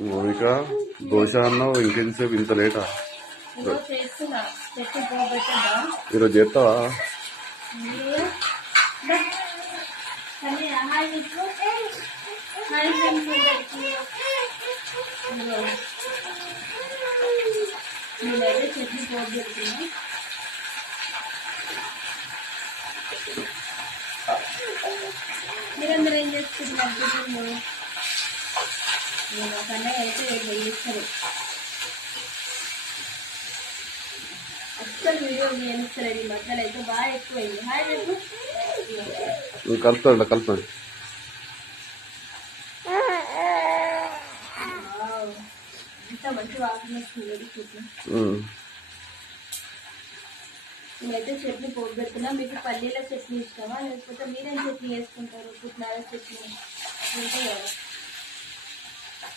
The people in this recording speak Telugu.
మౌనిక దోశ అన్నావు ఇంకెంతసేపు ఇంత లేటా? ఈరోజు చేస్తావా? మీరందరూ ఏం చేస్తున్నారు? నేను పండగ అయితే చేస్తారు అస్సలు వీడియో చేస్తారు ఈ మధ్యలో అయితే బాగా ఎక్కువైంది. హాయ్ నువ్వు కలుపుతాడు కలుపుతాడు. ఎంత మంచి వాసన వస్తుంది ఇది చూద్దాం ఉమ్. నేనైతే చట్నీ పోగొడుతున్నా మీకు పల్లీల చట్నీ ఇష్టమా? లేకపోతే మీరేం చట్నీ వేసుకుంటారు పుట్నాల చట్నీ. అట్లా ఉంటాయి కదా.